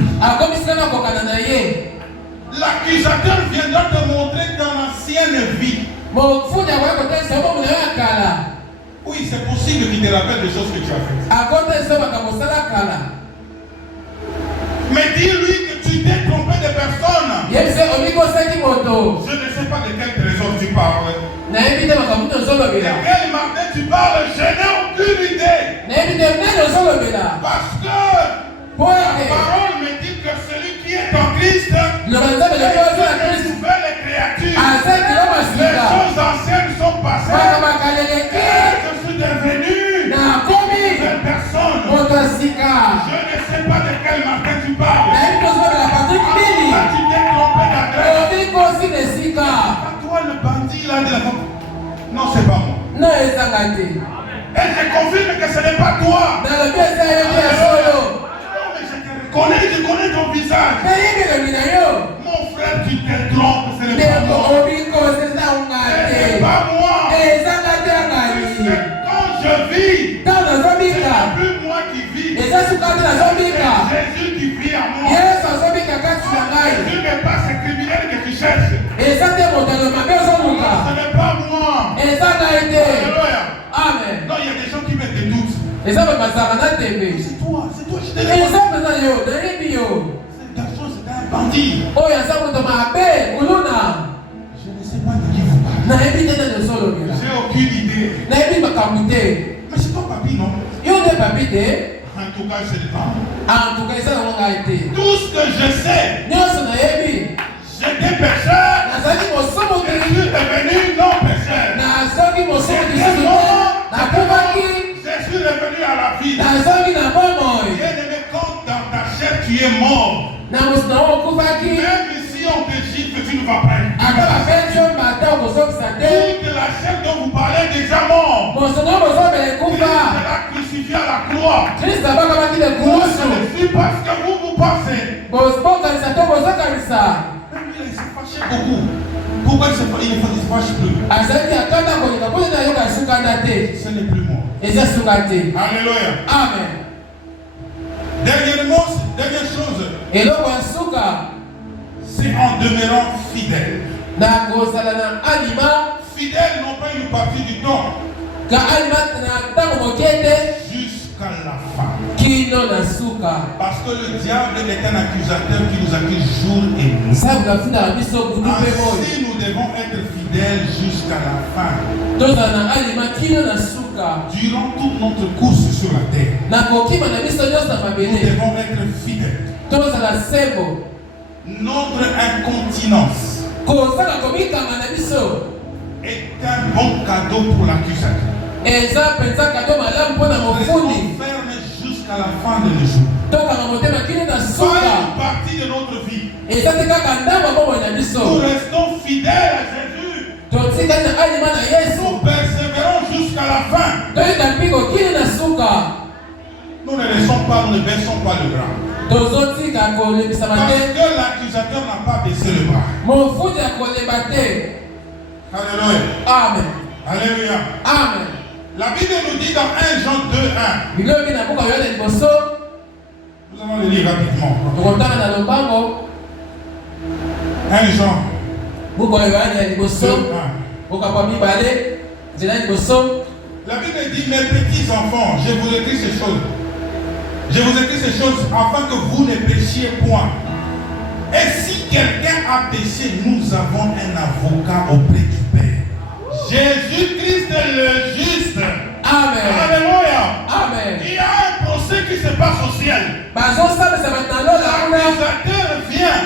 L'accusateur viendra te montrer dans l'ancienne vie. Oui, c'est possible qu'il te rappelle des choses que tu as faites. Mais dis-lui que tu t'es trompé de personne. Je ne sais pas de quel trésor tu parles. De quel Martin tu parles, je n'ai aucune idée. Parce que la parole me dit que celui qui est en Christ, une nouvelle créature. Les choses anciennes sont passées. Je suis devenu une nouvelle personne. Je ne sais pas de quel Martin tu parles. Tu t'es trompé d'adresse. Pas toi le bandit là de la femme. Non, c'est pas moi. Et je confirme que ce n'est pas toi. Je connais ton visage. Mon frère, tu te trompes, ce n'est pas moi. Ce n'est pas moi. Quand je vis, ce n'est plus moi qui vis. C'est Jésus qui vit en moi. Jésus n'est pas ce criminel que tu cherches. Ce n'est pas moi. Alléluia. Amen. Non, il y a des gens qui mettent des doutes. C'est toi, C'est toi, je te l'ai dit. Ce garçon, c'est un bandit. Je ne sais pas de qui vous parlez. J'ai aucune idée. Mais c'est ton papy, non? En tout cas, je ne sais pas. Tout ce que je sais, j'étais pécheur. Je suis devenu non pécheur. Je suis revenu à la vie. Bien-aimé, quand dans ta chair tu es mort, même si on te gifle, tu ne vas pas être. Toute la chair dont vous parlez déjà mort. Christ l'a crucifié à la croix. Ce n'est pas ce que vous pensez. Il s'est fâché beaucoup. Pourquoi il ne se fâche plus? Ce n'est plus moi. Alléluia. Amen. Dernière chose, c'est en demeurant fidèle. Fidèle non pas une partie du temps, jusqu'à la fin. Parce que le diable est un accusateur qui nous accuse jour et nuit. Ainsi nous devons être fidèles jusqu'à la fin. Durant toute notre course sur la terre, nous devons être fidèles. Notre incontinence est un bon cadeau pour l'accusateur. Restons fermes jusqu'à la fin de nos jours. Pas une partie de notre vie. Nous restons fidèles à Jésus. Nous persévérons jusqu'à la fin. Nous ne laissons pas, nous ne baissons pas le bras. Parce que l'accusateur n'a pas baissé le bras. Alléluia. Amen. Alléluia. Amen. La Bible nous dit dans 1 Jean 2:1. Nous allons le lire rapidement. 1 Jean 2:1. La Bible dit, mes petits enfants, je vous écris ces choses. Je vous écris ces choses afin que vous ne péchiez point. Et si quelqu'un a péché, nous avons un avocat auprès du Père. Jésus-Christ le juste. Amen. Alléluia. Amen. Il y a un procès qui se passe au ciel. L'accusateur vient.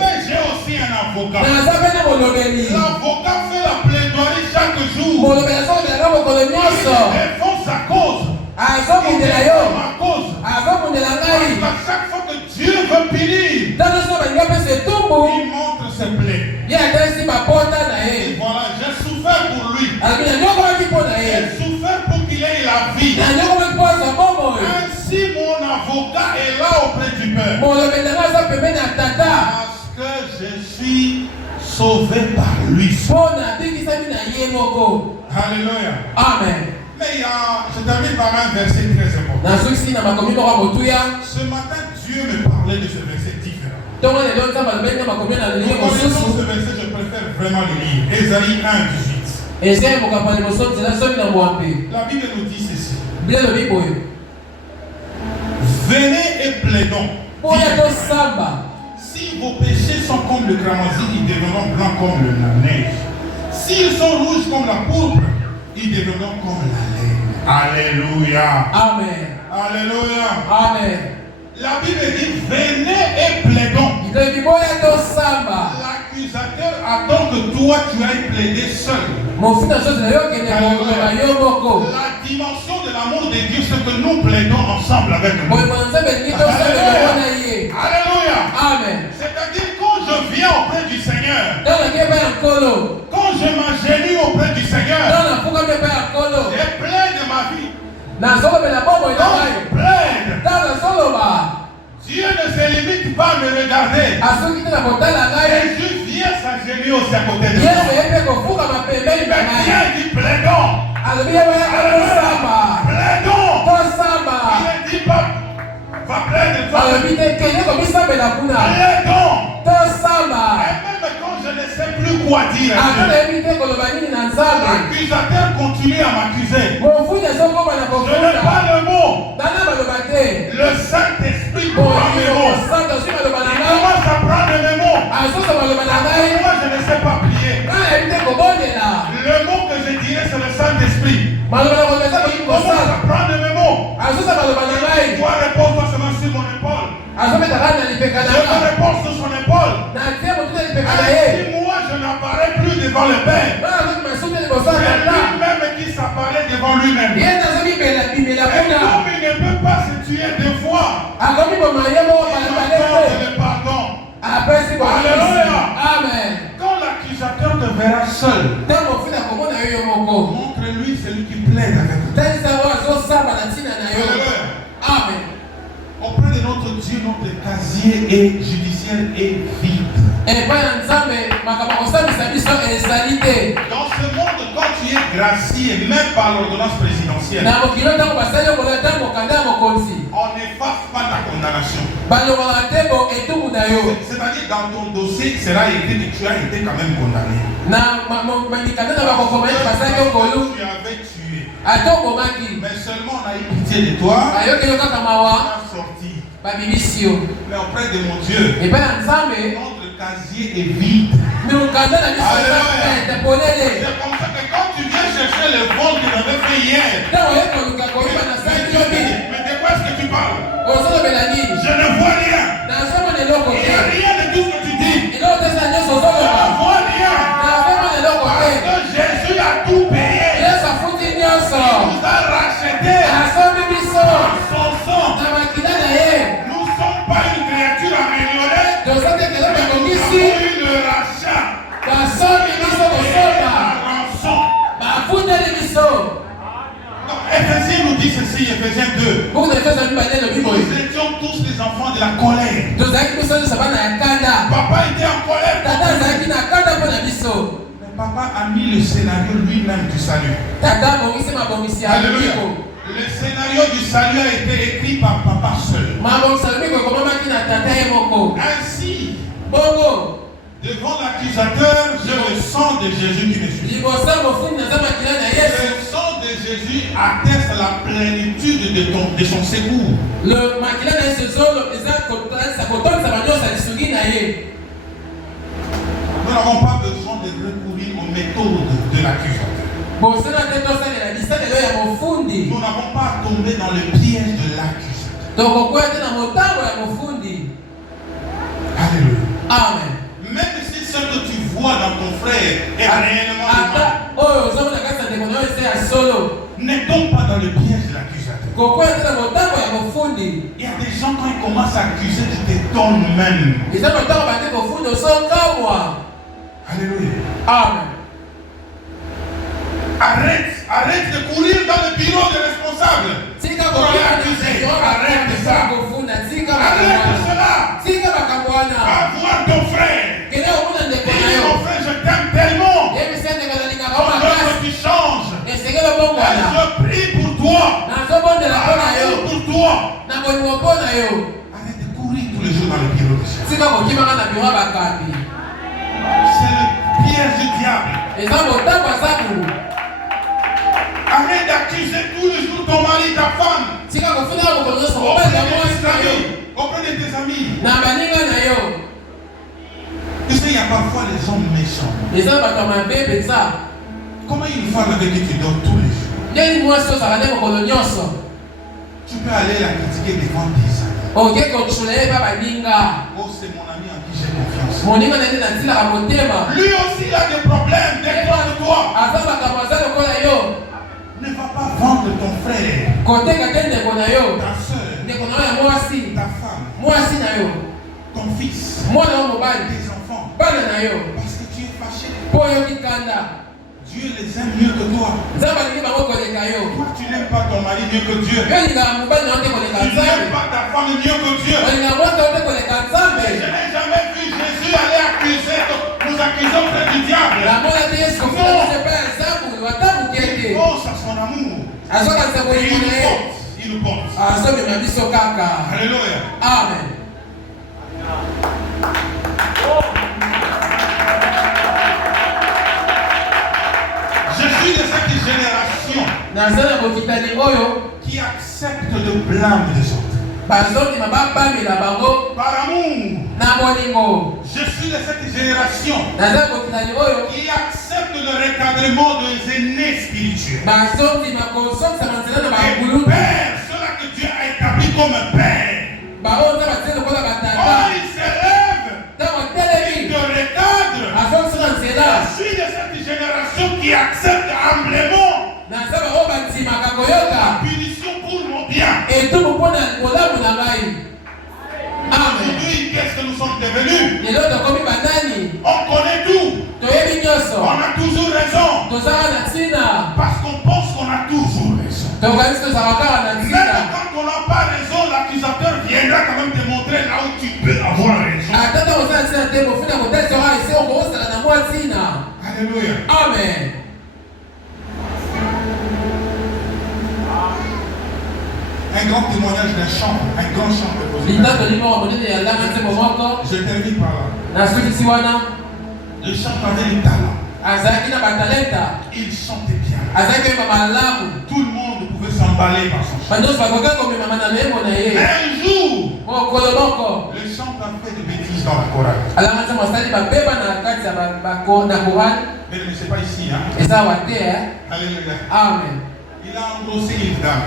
Mais j'ai aussi un avocat. L'avocat fait la plaidoirie chaque jour. Il défend sa cause. Il défend ma cause. Parce qu'à chaque fois que Dieu veut punir, il montre ses plaies. Et voilà, j'ai souffert pour lui. J'ai souffert pour qu'il ait la vie. Ainsi mon avocat est là auprès du Père. Parce que je suis sauvé par lui. Alléluia. Amen. Mais je termine par un verset très important. Ce matin, Dieu me parlait de ce verset différent. Pour ce verset, je préfère vraiment le lire. Ésaïe 1:18. La Bible nous dit ceci. Venez et plaidons. Si vos péchés sont comme le cramoisi, ils deviendront blancs comme la neige. S'ils sont rouges comme la pourpre, ils deviendront comme la laine. Alléluia. Amen. Alléluia. Amen. La Bible dit, venez et plaidons. L'accusateur attend que toi tu ailles plaider seul. La dimension de l'amour de Dieu, c'est que nous plaidons ensemble avec lui. Alléluia. Amen. C'est-à-dire quand je viens auprès du Seigneur, quand je m'agenouille auprès du Seigneur, je plaide ma vie. Quand je plaide, Dieu ne se limite pas à me regarder. Jésus vient s'agenouiller aussi à côté de moi. Mais Dieu dit plaidons. Plaidons. Il ne dit pas va plaindre toi. Plaidons. Et même quand je ne sais plus quoi dire, l'accusateur continue à m'accuser. Je n'ai pas le mot. Le Saint-Esprit prend mes mots. Il commence à prendre mes mots. Moi je ne sais pas prier. Le mot que je dirais c'est le Saint-Esprit. Il commence à prendre mes mots. Toi repose-toi seulement sur mon épaule. Je me repose sur son épaule. Ainsi moi je n'apparais plus devant le Père. C'est lui-même qui s'apparaît devant lui-même. Et comme il ne peut pas se tuer deux fois, il m'accorde le pardon. Alléluia. Amen. Dieu, notre casier judiciaire est vide. Dans ce monde, quand tu es gracié, même par l'ordonnance présidentielle, on n'efface pas ta condamnation. C'est-à-dire dans ton dossier, il sera écrit que tu as été quand même condamné. Tu avais tué. Mais seulement on a eu pitié de toi. On a sorti. Mais auprès de mon Dieu, notre casier est vide. C'est comme ça que quand tu viens chercher le vol que j'avais fait hier, mais de quoi est-ce que tu parles? Je ne vois rien. Il n'y a rien de tout ce que tu dis. Je ne vois rien. Parce que Jésus a tout payé. Il nous a rachetés par son sang. Nous ne sommes pas une créature améliorée. Nous avons eu le rachat. Éphésiens nous dit ceci, Éphésiens 2. Nous étions tous les enfants de la colère. Papa était en colère. Mais papa a mis le scénario lui-même du salut. Alléluia. Le scénario du salut a été écrit par papa seul. Ainsi, devant l'accusateur, j'ai le sang de Jésus qui me suit. Le sang de Jésus atteste la plénitude de son secours. Nous n'avons pas besoin de recourir aux méthodes de l'accusateur. Nous n'avons pas à tomber dans le piège de l'accusateur. Alléluia. Amen. Même si ce que tu vois dans ton frère est réellement ne tombe pas dans le piège de l'accusateur. Il y a des gens quand ils commencent à accuser, tu t'étonnes même. Alléluia. Amen. Arrête de courir dans le bureau des responsables. Pour aller accuser. Arrête ça. Arrête cela. Va voir ton frère. Dis mon frère, je t'aime tellement. Je veux que tu changes. Je prie pour toi. Pour toi. Arrête de courir tous les jours dans le bureau de Dieu. C'est le piège du diable. Arrête d'accuser tous les jours ton mari, ta femme. Auprès de tes amis. Tu sais, il y a parfois les hommes méchants. Comment une femme avec qui tu dors tous les jours? Tu peux aller la critiquer devant tes amis. Oh, c'est mon ami en qui j'ai confiance. Lui aussi a des problèmes dépend de toi. Ne va pas vendre ton frère, ta soeur, ta femme, ton fils, tes enfants, parce que tu es fâché. Dieu les aime mieux que toi. Toi, tu n'aimes pas ton mari mieux que Dieu. Tu n'aimes pas ta femme mieux que Dieu. Je n'ai jamais vu Jésus aller accuser, nous accusons près du diable. Oh, ça son amour. Il nous porte. Alléluia. Amen. Je suis de cette génération qui accepte le blâme des autres. Par amour. Je suis de cette génération qui accepte le recadrement des aînés spirituels. Et père, cela que Dieu a établi comme père. Oh, il s'élève. Il te recadre. Je suis de cette génération qui accepte humblement la punition pour mon bien. Aujourd'hui, qu'est-ce que nous sommes devenus? On connaît tout. On a toujours raison. Parce qu'on pense qu'on a toujours raison. Même quand on n'a pas raison, l'accusateur vient. viendra quand même te montrer là où tu peux avoir raison. Alléluia. Amen. Un grand témoignage d'un chant, un grand chant de je termine par là. Le chant avait le talent. Il chantait bien. Tout le monde pouvait s'emballer par son chant. Mais un jour, le chant a fait des bêtises dans la chorale. Mais ne c'est pas ici. Alléluia. Amen. Il a engrossé une dame.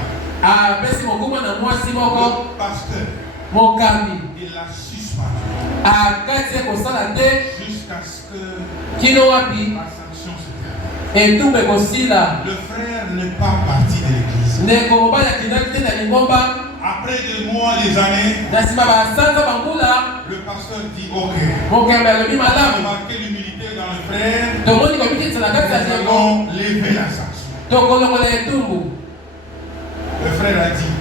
Le pasteur, il l'a suspendu jusqu'à ce que la sanction se termine. Le frère n'est pas parti de l'église. Après des mois, des années, le pasteur dit ok. Remarquez l'humilité dans le frère. Nous allons lever la sanction. Le frère a dit,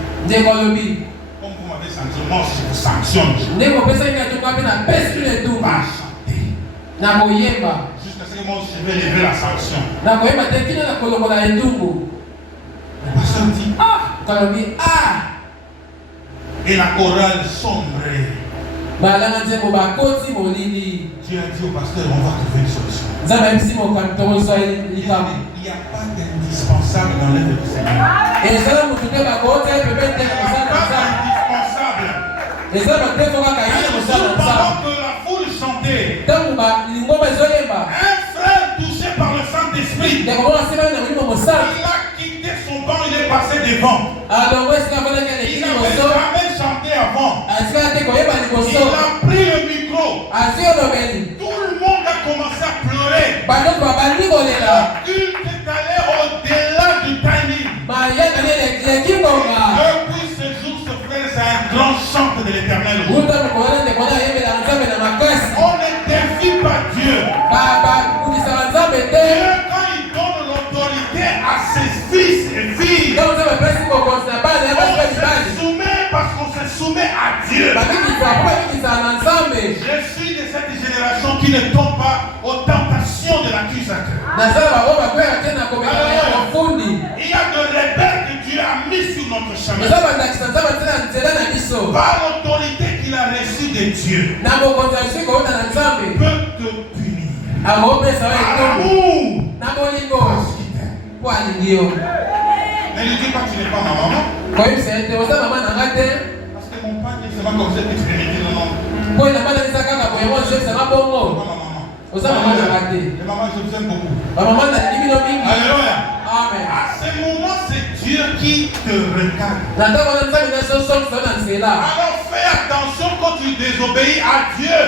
comme vous m'avez sanctionné, moi je vous sanctionne. Pas chanter. Jusqu'à ce que moi je vais lever la sanction. Le pasteur dit, et la chorale sombrait. Dieu a dit au pasteur, on va trouver une solution. Il n'y a pas d'indispensable dans l'œuvre du Seigneur. Il n'y a pas d'indispensable. Pendant que la foule chantait, un frère touché par le Saint-Esprit, il a quitté son banc, il est passé devant. Il n'avait jamais chanté avant. Il a pris le micro. Tout le monde a commencé à pleurer. Le culte est allé au-delà du timing. Depuis ce jour, ce frère, c'est un grand chant de l'Éternel. On ne défie pas Dieu. Dieu, quand il donne l'autorité à ses fils et filles, on se soumet parce qu'on se soumet à Dieu. Je suis de cette génération qui ne tombe pas aux tentations de l'accusateur. Il y a de rebelles que Dieu a mis sur notre chemin. Par l'autorité qu'il a reçue de Dieu, peut te punir. Par l'amour, parce qu'il t'aime. Mais ne dis pas que tu n'es pas ma maman. Parce que mon père ne sera pas comme ça que tu vérifies le nom. Pas ma maman. Et maman, je vous aime beaucoup. Alléluia. Amen. À ce moment, c'est Dieu qui te regarde. Alors fais attention quand tu désobéis à Dieu.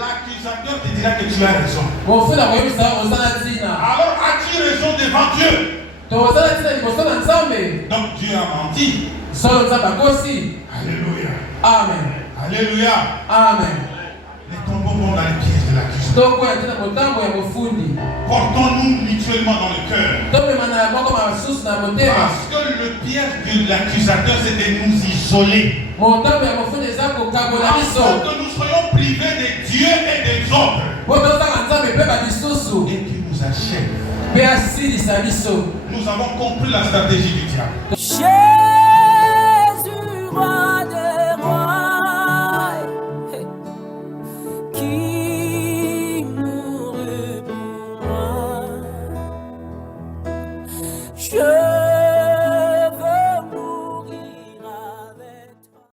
L'accusateur te dira que tu as raison. Alors as-tu raison devant Dieu? Donc Dieu a menti. Alléluia. Amen. Alléluia. Amen. Ne tombons pas dans les pièges de l'accusation. Portons-nous mutuellement dans le cœur. Parce que le piège de l'accusateur, c'est de nous isoler. Afin que nous soyons privés de Dieu et des autres. Et qui nous achève. Nous avons compris la stratégie du diable.